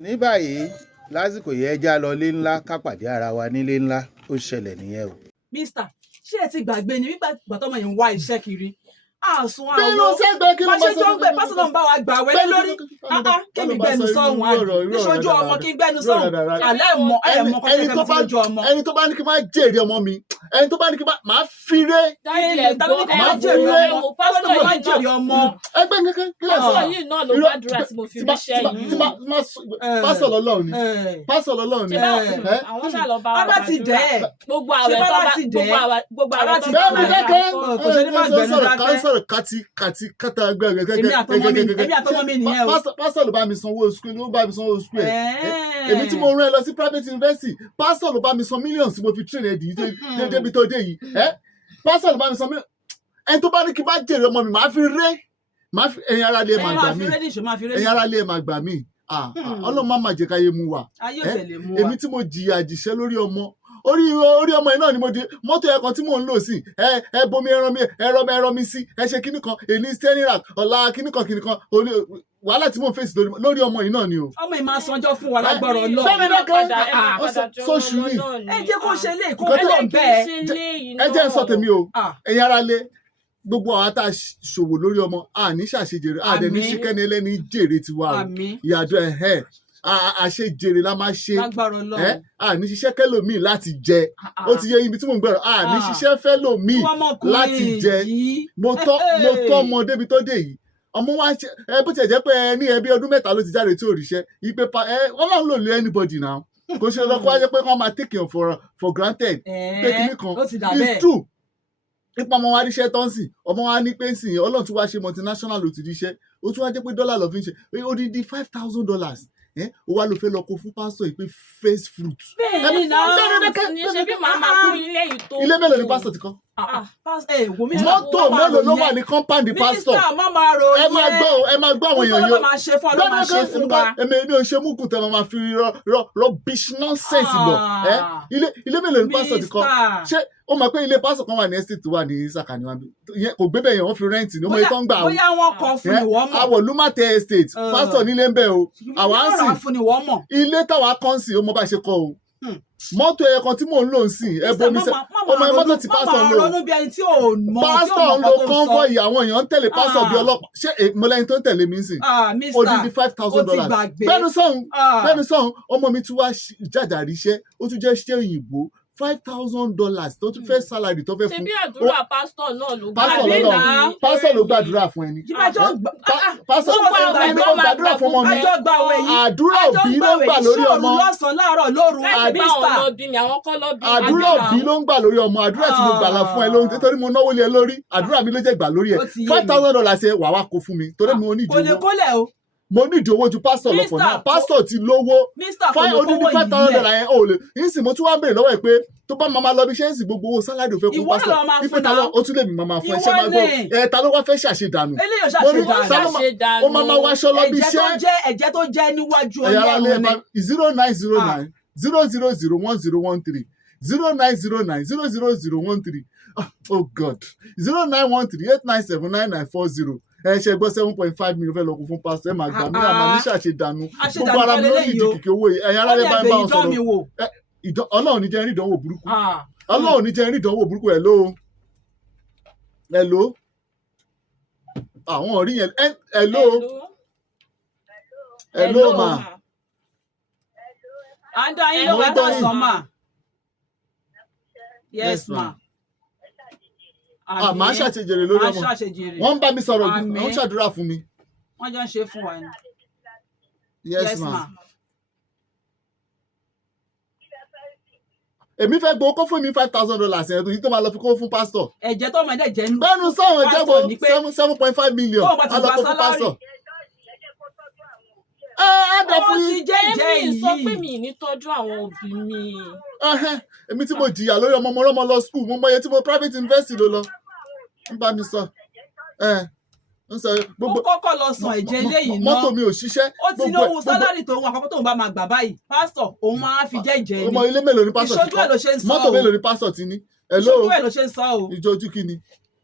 ní báyìí lásìkò yẹn já lọ lé ńlá ká pàdé ara wa nílé ńlá ó ṣẹlẹ̀ nìyẹn o. Mr. ṣé ẹ ti gbàgbé ni wípé gbàtọ́mọ yẹn ń wá iṣẹ́ kiri àsùn àwọn bí ló ṣẹ́gbẹ́ kí ló máa ṣe tó ń gbé pásítọ̀ náà ń bá wa gbà wẹ́lẹ́ lórí kí mi gbẹnu sọ́hun àdùn níṣojú ọmọ kí n gbẹnu sọ́hun àlẹ́ ẹ̀mọ́ kọ́kẹ́ fẹ́ fojú ọmọ. ẹni tó bá ní kí n máa jèrè ọmọ mi ẹni tó bá ní kí n máa fire. máa jèrè ọmọ pásítọ̀ máa jèrè ọmọ. ẹgbẹ́ nǹkan kí ló sọ yìí náà ló gbàdúrà tí mo fi ríṣẹ́ yìí. pásítọ̀ lọ́lọ́run ni pásítọ̀ lọ́lọ́run ni. àwọn ṣáà lọ bá wa bá ti dẹ̀ ẹ́ gbogbo àwẹ̀ tó bá gbogbo àwẹ̀ tó bá bẹ́ẹ̀ni kẹ́kẹ́ kò ṣe ní má gbẹ̀nu dákẹ́. sọ̀rọ̀ kàtí kàtà gbẹ̀rẹ̀ èmi àtọmọ mi nìyẹn o. pásítọ̀ ló bá mi sanwó school ló bá mi sanwó school ẹ̀ èmi tí mo rán ẹ lọ sí private university pásítọ̀ ló bá mi san millions tí mo fi train ẹ dì í débi tó dé yìí pásítọ̀ ló bá mi san millions ẹni tó bá ní kí n bá jèrè ọmọ mi màá fi ré ẹ̀yin ara lè máa gbà mí ẹ̀yin ara lè máa gbà mí ọlọ́run má má jẹ́ káyé mu wà èmi tí mo jìyà jìṣẹ́ lórí ọmọ orí ọmọ yìí náà ni mo di mọ́tò ẹ̀kan tí mò ń lò sí ẹ bomi ẹran mi sí ẹ ṣe kíní kan èyí steering rack ọ̀la kíní kan wàhálà tí mò ń fèsì lórí ọmọ yìí náà ni o. ọmọ yìí máa sanjọ́ fún wa lágbára Ọlọ́run. sọ́ni dákẹ́ sọ́ọ̀ṣù ni. ẹ jẹ́ kó ṣe lé kó lọ bẹ́ẹ̀. ẹ jẹ́ ń sọ tèmi o ẹ̀yin ara lé gbogbo àwọn tá a ṣòwò lórí ọmọ àní ṣàṣejèrè àdẹni ṣíkẹ́ni ẹlẹ́ni jèrè tiwa o ìyàjọ àṣejèrè la máa ṣe àní ṣiṣẹ́ kẹ́lòmíì láti jẹ ó ti yẹ ibi tí mò ń gbẹ̀rọ àní ṣiṣẹ́ fẹ́lòmíì láti jẹ mo tọ́ ọmọ débi tó dé yìí ọmọ wa ṣe bó ti jẹ́ pé ní ẹbí ọdún mẹ́ta ló ti jáde tí ò ríṣẹ́ ìpè wọ́n máa ń lò lé anybody now kò ṣe lọ́kọ́ wáyé pé wọ́n máa take him for granted pé kìíní kan it's true nípa ọmọ wa ríṣẹ́ tó ń sìn ọmọ wa ní pé ń sìn ọlọ́run tún wá ṣe multinational ló ti ríṣẹ́ ó tún wá jẹ́ pé dọ́là lọ fi ń ṣe odidi $5,000 ó wá ló fẹ́ lọ kó fún pásítọ̀ yìí pé face fruit. bẹ́ẹ̀ni náà ní ṣe bí màmá fún ilé yìí tó. ilé mélòó ni pásítọ̀ ti kọ́. mọ́tò mélòó ló wà ní kọ́ńpáǹdì pásítọ̀. ẹ máa gbọ́ àwọn èèyàn yóò. èmi ò ṣe mú kùtà máa fi rubbish nonsense lọ. ilé mélòó ni pásítọ̀ ti kọ́. ṣé ó mọ̀ pé ilé pásítọ̀ kan wà ní estate wà ní sàkàní wa kò gbé bẹ́ẹ̀ yẹn wọ́n fi rẹ́ǹtì ní ọmọ yìí tó ń gbà wò. bóyá wọn kọ fún ìwọ mọ̀. àwọ̀ lumate estate pásítọ̀ nílé ń bẹ̀ o àwa ń sìn ilé táwa kan sìn ó mọ bá ṣe kọ́ o mọ́tò ẹ̀yẹ kan tí mò ń lò ń sìn ẹ bomi sẹ́ ọmọ ẹ mọ́tò tí pásítọ̀ ń lò pásítọ̀ ń lo convoy àwọn èèyàn ń tẹ̀lé pásítọ̀ bí ọlọ́pàá ṣé mọ́lẹ́yìn tó ń tẹ̀lé mi ń sìn odidi $5,000 bẹ́ẹ̀ni sọ́hun ọmọ mi tún wá jàjàrí iṣẹ́ ó tún jẹ́ iṣẹ́ òyìnbó $5,000 tó tún fẹ́ salary tó fẹ́ fún. ṣebí àdúrà pásítọ̀ náà ló gbàdúrà. pásítọ̀ ló gbàdúrà fún ẹni. pásítọ̀ ló gbàdúrà fún ọmọ mi. àdúrà òbí ló ń gbà lórí ọmọ. àdúrà òbí ló ń gbà lórí ọmọ. àdúrà tí mo gbà la fún ẹ lórí nítorí mo náwó lé ẹ lórí àdúrà mi ló jẹ́ gbà lórí ẹ $5,000 ẹ wà wá kó fún mi torí mo ní ìdíwọ́. mo ní ìdíwọ́ ju pásítọ̀ lọ fún náà pásítọ̀ ti lówó odidi $5,000 yẹn ò lè yín mo tún wá béèrè lọ́wọ́ ẹ pé tó bá máa lọ bí iṣẹ́ ń sìn gbogbo owó sálárì òfin kún pásítọ̀ wípé ta ló ó tún lè mi máa fún ẹṣẹ́ máa gbọ́ ta ló wá fẹ́ ṣàṣedànù ó máa wáṣọ lọ bí iṣẹ́ ẹ̀jẹ̀ tó jẹ́ níwájú Ọlọ́run ní 0909 0001013 0909 0001013 oh God 0913 8979940 ẹ ṣe gbọ́ 7.5 million fẹ́ lọ kún fún pásítọ̀ ẹ máa gbà mí àmà ní ṣàṣedànù gbogbo ara mi ló ní ìdìkìkì owó yìí ẹ̀yin aráàlú bá ń bá wọn sọ̀rọ̀ Ọlọ́run ní jẹ́ rí ìdánwò burúkú Ọlọ́run ní jẹ́ rí ìdánwò burúkú hello àwọn orí yẹn hello ma. àǹdà yín ló wá tán sọ ma. Yes ma. Màá ṣàṣejèrè lórí ọmọ wọ́n ń bá mi sọ̀rọ̀ wọ́n ṣàdúrà fún mi. wọ́n jọ ń ṣe fún wa ni. Yes ma. èmi fẹ́ gbowó kó fún mi $5,000 yẹn yìí tó máa lọ fi kó fún pásítọ̀. ẹ̀jẹ̀ tó máa dẹ̀ jẹ́ nù. bẹ́ẹ̀ni sọ̀rọ̀ ẹ̀jẹ̀ wo 7.5 million á lọ kó fún pásítọ̀. ó sì jẹ́ èmi sọ pé mi ní tọ́jú àwọn òbí mi. èmi tí mo jìyà lórí ọmọ ọmọ lọ school mo mọ iye tí mo private university ló lọ ń bá mi sọ. ó kọ́kọ́ lọ san ẹ̀jẹ̀ eléyìí náà mọ́tò mi ò ṣiṣẹ́. ó ti ní owó sálárì tóun àkọ́kọ́ tóun bá máa gbà báyìí pásítọ̀ òun máa fi jẹ́ ìjẹ́ ni. ọmọ ilé mélòó ni pásítọ̀ ti kọ́ mọ́tò mélòó ni pásítọ̀ ti ní. ìṣojú ẹ̀ ló ṣe ń sọ o. ìjọ ojú kí ni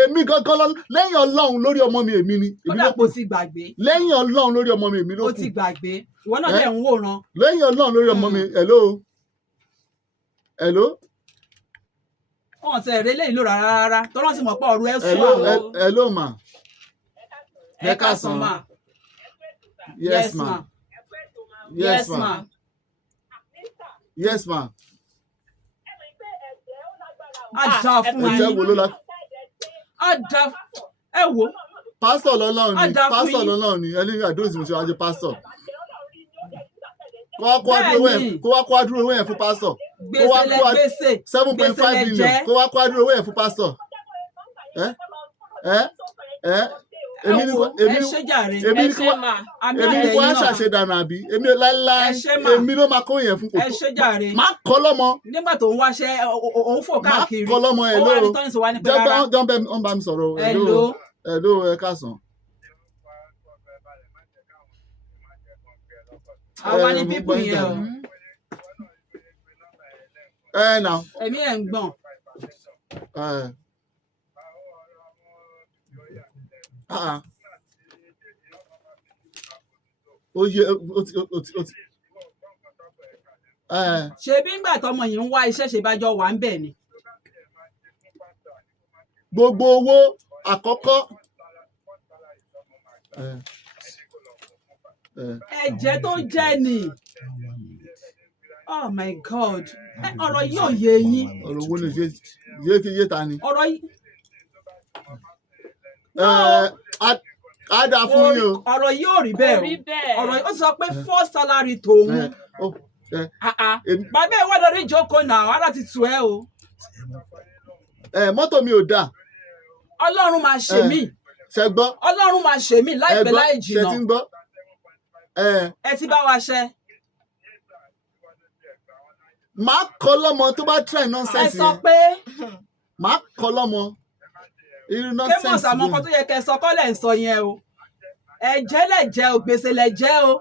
èmi gangan lẹ́yìn Ọlọ́run lórí ọmọ mi èmi ni. ó dà kó ti gbàgbé. lẹ́yìn Ọlọ́run lórí ọmọ mi èmi ló kù. ó ti gbàgbé ìwọ náà lẹ̀ ń wòran. lẹ́yìn Ọlọ́run lórí ọmọ mi hello. wọn ti ẹ̀rẹ́ lẹ́yìn ló rárá tó lọ́n sì mọ̀ pé ọ̀rọ̀ ẹ̀ sùn àwọn. hello ma. ẹ káàsán ma. yes ma. yes ma. yes ma. a dà fún yín. ẹ̀jẹ̀ wo ló la. a dà ẹ wo. pásítọ̀ lọ́lọ́run ni ẹni àdúrà tí mo ṣe wájú pásítọ̀. kó wá kó àdúrà owó yẹn fún pásítọ̀. gbèsè 7.5 million kó wá kó àdúrà owó yẹn fún pásítọ̀. èmi ni kó wá ṣàṣedànù àbí èmi láíláí èmi ló máa kó yẹn fún kò tó má kọ́ lọ́mọ. nígbà tó ń wáṣẹ́ òun fò káàkiri má kọ́ lọ́mọ ẹ̀ lóru jọ́n bá mi sọ̀rọ̀ ẹ̀ ló ẹ̀ káàsán. àwa ni pípù yẹn o. Now. ẹ̀mí ẹ̀ ń gbọ̀n. Ṣebí ńgbà tọmọ yìí ń wá iṣẹ́ ṣe bá jọ wà ń bẹ̀ ni. Gbogbo owó àkọ́kọ́. Ẹ̀jẹ̀ tó jẹ́ ni. Oh my God. Ọ̀rọ̀ yìí ò yé yín. Ọ̀rọ̀ wo lè yé ta ni? Ọ̀rọ̀ yìí. Á dà fún yín o. Ọ̀rọ̀ yìí ò rí bẹ́ẹ̀ o. Ọ̀rọ̀ yìí ó sọ pé first salary tòun. Bàbá ẹ̀ wá lórí ìjókòó náà, ara ti tù ẹ́ o. Mọ́tò mi ò dà. Ọlọ́run máa ṣe mí. Ṣẹ gbọ́. Ọlọ́run máa ṣe mí láìpẹ́ láì jìnnà. Ṣẹ ti ń gbọ́. Ẹ ti bá wa ṣẹ. Màá kọ́ lọ́mọ tó bá try nonsense yẹn. Ẹ sọ pé. Màá kọ́ lọ́mọ. Irú nonsense yẹn. Kémọ̀sì àmọ́ kan tó yẹ kẹ́ sọ kọ́ lẹ̀ ń sọ yẹn o. Ẹ̀jẹ̀ lẹ̀ jẹ́ o, gbèsè lẹ̀ jẹ́ o.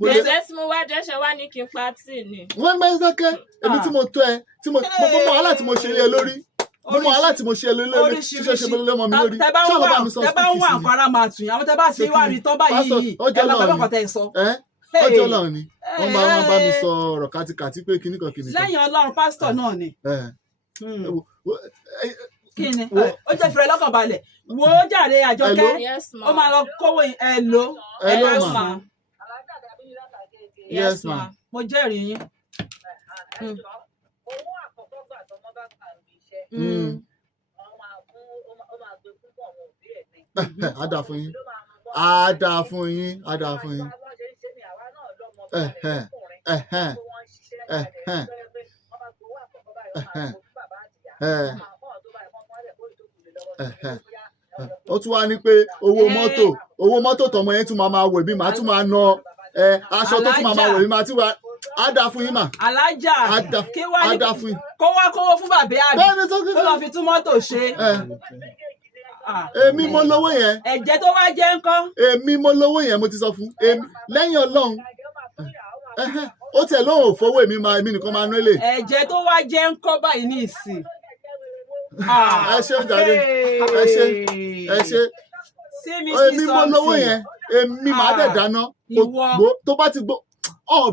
Gbèsè tí mo wá jẹ́ ṣe wá ní kí n pa tíì ni. Wọ́n gbé sọ́kẹ́, èmi tí mo tó ẹ, mo mọ wàhálà tí mo ṣe lé lórí. Mo mọ wàhálà tí mo ṣe lé lórí. Ṣíṣe ṣe mo lé ọmọ mi lórí. Tẹ bá ń wà àǹkárá máa tún yín, àwọn tẹ bá ti wá rí tọ́ báyìí, ẹ máa bẹ́ẹ̀ kọ́ tẹ sọ. Ọjọ́ náà ni wọ́n bá mi sọ ọ̀rọ̀ kàtìkàtì pé kíní kan kíní kan. Lẹ́yìn Ọlọ́run pásítọ̀ náà ni. Kí ni ó jẹ́ fìrẹ́ lọ́kàn balẹ̀ wo jàre Àjọkẹ́ ó máa lọ kówó ẹ̀lò ma. Yes ma. Mo jẹ́rìí yín. Owó àkọ́kọ́ gbà tó mọ́ bá kà ń bí iṣẹ́. Á dà fún yín. Á dà fún yín. Á dà fún yín. Ó tún wá ní pé owó mọ́tò tọmọ yẹn tún máa wẹ̀ bí màá tún máa ná aṣọ tó tún máa wẹ̀ bí màá tún wá. Á dà fún yín mà. Alájà kí wá ní kó wá kówó fún bàbá àbí kó lọ fi tún mọ́tò ṣe. Èmi mo lówó yẹn. Ẹ̀jẹ̀ tó wá jẹ́ ńkọ́. Èmi mo lówó yẹn mo ti sọ fún lẹ́yìn Ọlọ́run ó tẹ̀ lóhùn òfowó èmi nìkan máa ná lè. Ẹ̀jẹ̀ tó wá jẹ́ ńkọ́ báyìí ní ìsìn. Ẹ ṣe jàre ẹ ṣe èmi mo lówó yẹn èmi máa dẹ̀ dáná tó bá ti gbó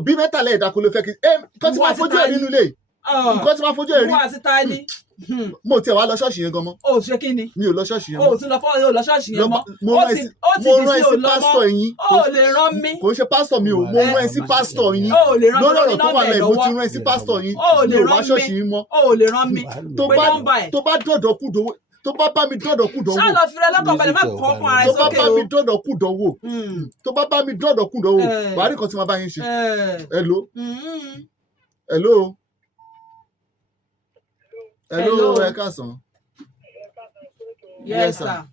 bí mẹ́tàlá ẹ̀dá kò ló fẹ́ kí nǹkan tí máa fojú ẹ̀ nínú ilé nǹkan tí máa fojú ẹ̀ rí. Wọ́n àti ta ni. Mo tiẹ̀ wá lọ ṣọ́ọ̀ṣì yẹn gan mọ́. O ṣe kí ni. Mi ò lọ ṣọ́ọ̀ṣì yẹn mọ́. O tún lọ ṣọ́ọ̀ṣì yẹn mọ́. Mo rán ẹ sí pásítọ̀ yín. O lè rán mi. Kò ń ṣe pásítọ̀ mi o, mo rán ẹ sí pásítọ̀ yín. O lè rán mi lórí ọ̀rọ̀ tó wà lẹ́yìn mo ti rán ẹ sí pásítọ̀ yín. O lè rán mi. Mi ò wá ṣọ́ọ̀ṣì yín mọ́. O lè rán mi. Tó bá dọ̀dọ̀ kú dòwó. Tó bá bá mi dọ̀dọ̀ kú dánwò. Ṣá lọ fi rẹ lọ́kàn balẹ̀ má kọ́ ọkàn ara ẹ sókè o. Tó bá bá mi dọ̀dọ̀ kú dánwò. Tó bá bá mi dọ̀dọ̀ kú dánwò. Wàá rí kan tí mo bá yín ṣe. Hello. Hello. Hello ẹ káàsán. Yes sir.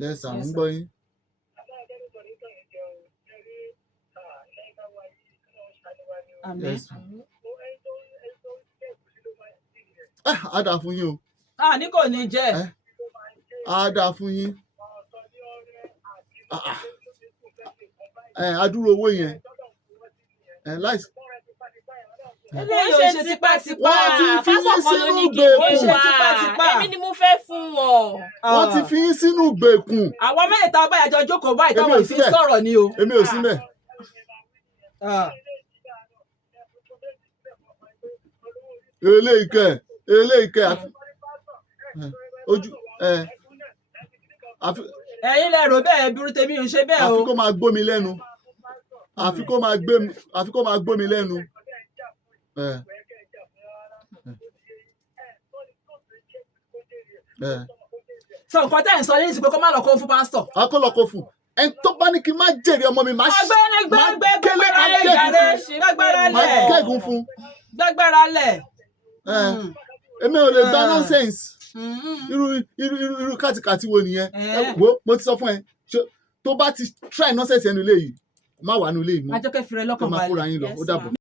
Yes sir, ń gbọ́ yín. Yes. Á dà fún yín o. Ní kò ní jẹ́. Á dà fún yín. Adúrò owó yẹn. eléyìí ò ṣe tipátipá. Wọ́n ti fi yín sínú ó ìgbèkùn. ṣe tipátipá. èmi ni mo fẹ́ fún wọn. Wọ́n ti fi yín sínú ìgbèkùn. àwọn mẹ́ta báyàjọ jókòó báyìí Èmi ò táwọn fi síbẹ̀. sọ̀rọ̀ ni o. Èmi ò sí mẹ́. Eléyìí kẹ́ ojú ẹ̀yin lẹ rò bẹ́ẹ̀ burú tèmi ò ṣe bẹ́ẹ̀ o. àfi kó máa gbómi lẹ́nu. Àfi kó máa gbómi lẹ́nu. sọ nǹkan tẹ́ ẹ̀ ń sọ ní ìsìnkú kó má lọ kó fún pásítọ̀. Akọ́lọ́kọ́ fún ẹn tó bá ní kí n má jèrè ọmọ mi, má kẹ́gùn fún. gbẹ́gbẹ́ra lẹ̀. Èmi ò lè gba nonsense. Irú kàtìkàtì wo nìyẹn? Wo mo ti sọ fún ẹ tó bá ti try nonsense ẹnu ilé yìí má wà nínú ilé yìí mọ́. Ajọ́kẹ́ fi rẹ lọ́kàn ẹ máa balẹ̀. kóra yín lọ ó dàbọ̀.